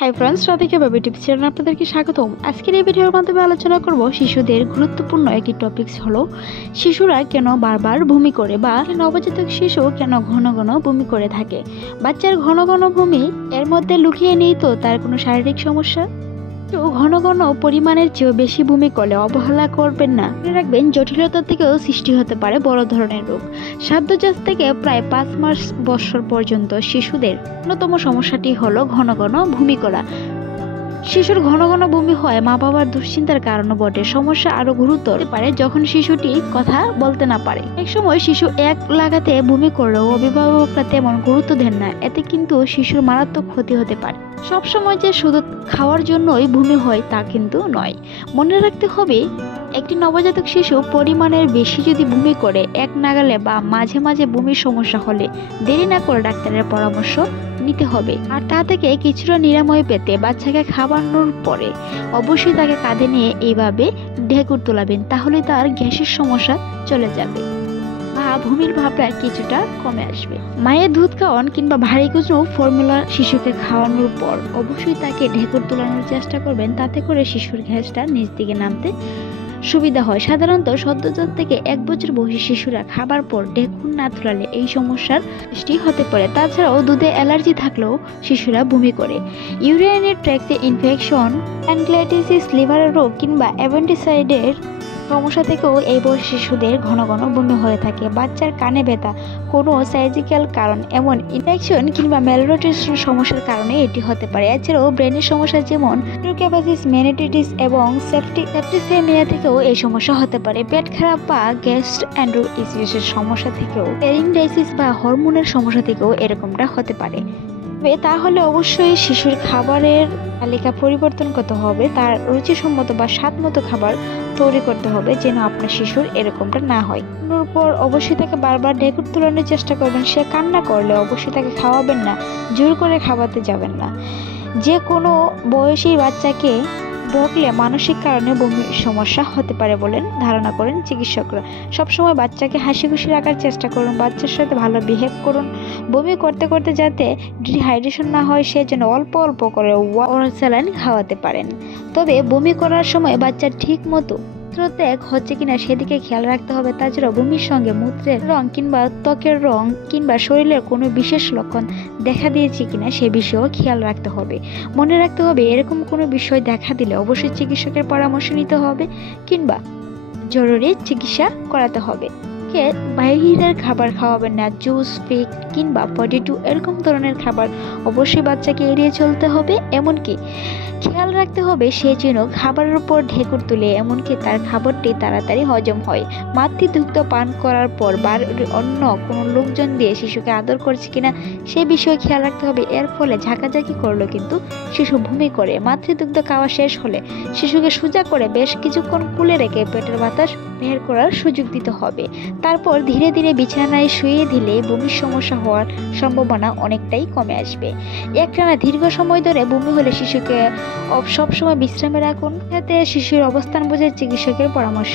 Hi friends, Radhika baby tips চ্যানেলে আপনাদেরকে স্বাগতম। আজকের এই ভিডিওর মাধ্যমে আলোচনা করব শিশুদের গুরুত্বপূর্ণ একটি টপিকস হলো শিশুরা কেন বারবার বমি করে বা নবজাতক শিশু কেন ঘন ঘন বমি করে থাকে। বাচ্চার ঘন ঘন বমি এর মধ্যে লুকিয়ে নেই তো তার কোনো শারীরিক সমস্যা। তো ঘন ঘন পরিমাণের চেয়েও বেশি বমি করলে অবহেলা করবেন না। মনে রাখবেন, জটিলতা থেকেও সৃষ্টি হতে পারে বড় ধরনের রোগ। সাধ্যজাত থেকে প্রায় 5 মাস বছর পর্যন্ত শিশুদের অন্যতম সমস্যাটি হলো ঘন ঘন বমি করা। শিশুর ঘন ঘন বমি হয় মা বাবার দুশ্চিন্তার কারণও বটে। সমস্যা আরো গুরুতর হতে পারে যখন শিশুটি কথা বলতে না পারে। এক সময় শিশু এক লাগাতে বমি করলেও অভিভাবকরা তেমন গুরুত্ব দেন না, এতে কিন্তু শিশুর মারাত্মক ক্ষতি হতে পারে। সবসময় যে শুধু খাওয়ার জন্যই বমি হয় তা কিন্তু নয়। মনে রাখতে হবে, একটি নবজাতক শিশু পরিমাণের বেশি যদি বমি করে, এক নাগালে বা মাঝে মাঝে বমির সমস্যা হলে দেরি না করে ডাক্তারের পরামর্শ নিতে হবে। আর তা থেকে কিছুটা নিরাময় পেতে বাচ্চাকে খাওয়ানোর পরে অবশ্যই তাকে কাঁধে নিয়ে এইভাবে ঢেকুর তোলাবেন, তাহলে তার গ্যাসের সমস্যা চলে যাবে বা ভূমির ভাবটা কিছুটা কমে আসবে। মায়ের দুধ খাওয়ান কিংবা ভারী কিছু ফর্মুলা শিশুকে খাওয়ানোর পর অবশ্যই তাকে ঢেকুর তোলানোর চেষ্টা করবেন, তাতে করে শিশুর গ্যাসটা নিচ দিকে নামতে সুবিধা হয়। সাধারণত সদ্যজাত থেকে 1 বছর বয়সী শিশুরা খাবার পর ঢেকুর না তোলালে এই সমস্যার সৃষ্টি হতে পারে। তাছাড়াও দুধে অ্যালার্জি থাকলেও শিশুরা বমি করে। ইউরিনারি ট্র্যাক্টে ইনফেকশন, প্যানক্রিয়াটিস, লিভারের রোগ কিংবা অ্যাপেন্ডিসাইডের সমস্যা থেকেও এই বয়সী শিশুদের ঘন ঘন বমি হয়ে থাকে। বাচ্চার কানে ব্যথা, কোনো সার্জিক্যাল কারণ, এমন ইনফেকশন কিংবা ম্যালনিউট্রিশন সমস্যার কারণে এটি হতে পারে। এছাড়াও ব্রেনের সমস্যা যেমন নিউরোক্যাপাসিস, মেনিনজাইটিস এবং সেপ্টিসেমিয়া থেকেও এই সমস্যা হতে পারে। পেট খারাপ বা গ্যাস্ট্রোএন্টেরাইটিসের সমস্যা থেকেও, পেরিনডাইটিস বা হরমোনের সমস্যা থেকেও এরকমটা হতে পারে। তাহলে অবশ্যই শিশুর খাবারের তালিকা পরিবর্তন করতে হবে, তার রুচিসম্মত বা স্বাদমতো খাবার তৈরি করতে হবে যেন আপনার শিশুর এরকমটা না হয়। ওর উপর অবশ্যই তাকে বারবার ঢেকুর তোলানোর চেষ্টা করবেন। সে কান্না করলে অবশ্যই তাকে খাওয়াবেন না, জোর করে খাওয়াতে যাবেন না। যে কোনো বয়সী বাচ্চাকে বকলে মানসিক কারণে বমির সমস্যা হতে পারে বলেন ধারণা করেন চিকিৎসকরা। সবসময় বাচ্চাকে হাসি খুশি রাখার চেষ্টা করুন, বাচ্চার সাথে ভালো বিহেভ করুন। বমি করতে করতে যাতে ডিহাইড্রেশন না হয় সেজন্য অল্প অল্প করে ওরাল স্যালাইন খাওয়াতে পারেন। তবে বমি করার সময় বাচ্চার ঠিক মতো ত্যাগ হচ্ছে কিনা সেদিকে খেয়াল রাখতে হবে। তাছাড়া বমির সঙ্গে মূত্রের রং কিংবা ত্বকের রং কিংবা শরীরের কোনো বিশেষ লক্ষণ দেখা দিয়েছে কিনা সে বিষয়েও খেয়াল রাখতে হবে। মনে রাখতে হবে, এরকম কোনো বিষয় দেখা দিলে অবশ্যই চিকিৎসকের পরামর্শ নিতে হবে কিংবা জরুরি চিকিৎসা করাতে হবে। বাইরের খাবার খাওয়াবেন না, জুস, ফিক কিংবা পটেটো এরকম ধরনের খাবার অবশ্যই বাচ্চাকে এড়িয়ে চলতে হবে। এমনকি খেয়াল রাখতে হবে সে যেন খাবারের উপর ঢেকুর তুলে, এমনকি তার খাবারটি তাড়াতাড়ি হজম হয়। মাতৃদুগ্ধ পান করার পর বা অন্য কোনো লোকজন দিয়ে শিশুকে আদর করছে কিনা সে বিষয়ে খেয়াল রাখতে হবে। এর ফলে ঝাঁকাঝাঁকি করলেও কিন্তু শিশু বমি করে। মাতৃদুগ্ধ খাওয়া শেষ হলে শিশুকে সোজা করে বেশ কিছুক্ষণ কুলে রেখে পেটের বাতাস বের করার সুযোগ দিতে হবে। তারপর ধীরে ধীরে বিছানায় শুয়ে দিলে বমির সমস্যা হওয়ার সম্ভাবনা অনেকটাই কমে আসবে। একটানা দীর্ঘ সময় ধরে বমি হলে শিশুকে সবসময় বিশ্রামে রাখুন, যাতে শিশুর অবস্থান বুঝে চিকিৎসকের পরামর্শ